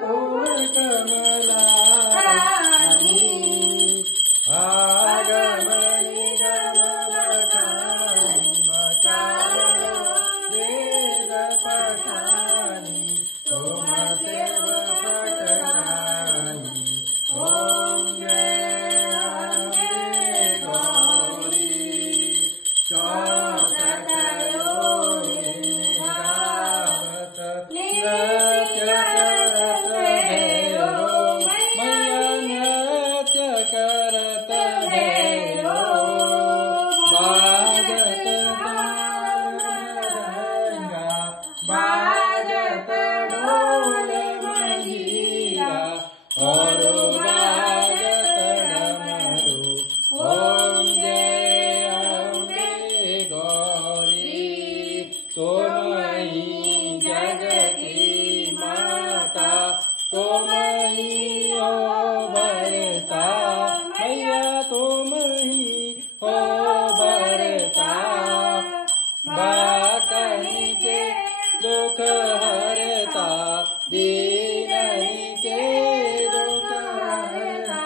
तुम कमला रानी आगम निगम बखानी चारों वेद पठानी तुम देव पटरानी ओम जय अम्बे गौरी चौसठ योगिनी गावत नृत्य करत भैरो मैया नृत्य करत भैरो बाजत ताल मृदंगा बाजत ढोल मंजीरा और बाजत डमरू ओम जय अम्बे गौरी तुम ही जग की माता तुम ही हो भरता मैया तुम ही हो भरता बाकनी के दुख हरता दीननी के दुख हरता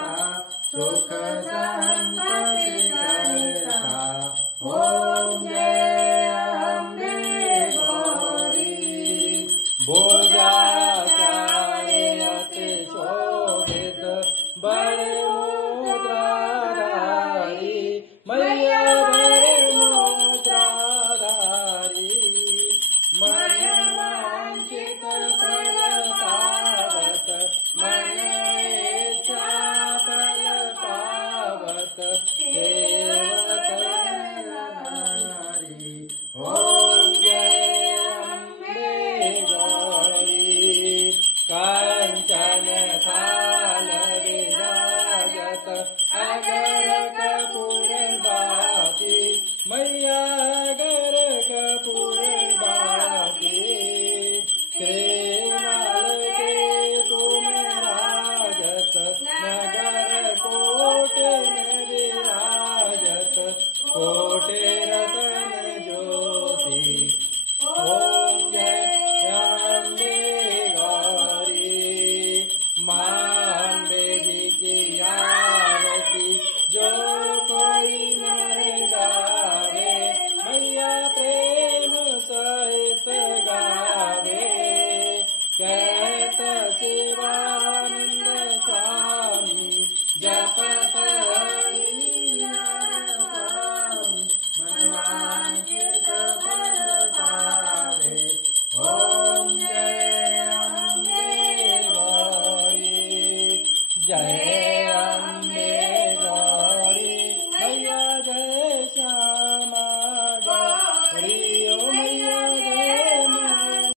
सुख संपत्ति करता ओम जय अम्बे गौरी बोधाचार्य अति शोभित बड़े मुद्राधारी मैया बड़े मुद्राधारी मन वांछित फल पावत मन इच्छा फल पावत सेवत नारी ओम जय अम्बे गौरी कांचन थाल विराजत अगर कपूर बाती मैया अगर कपूर बाती श्रीमल के तुम राजत नगर कोट में विराजत कोटे रतन ज्योति ओम जय अम्बे गौरी मांबे जी की आरती जो कोई नर गावे मैया प्रेम सहित गावे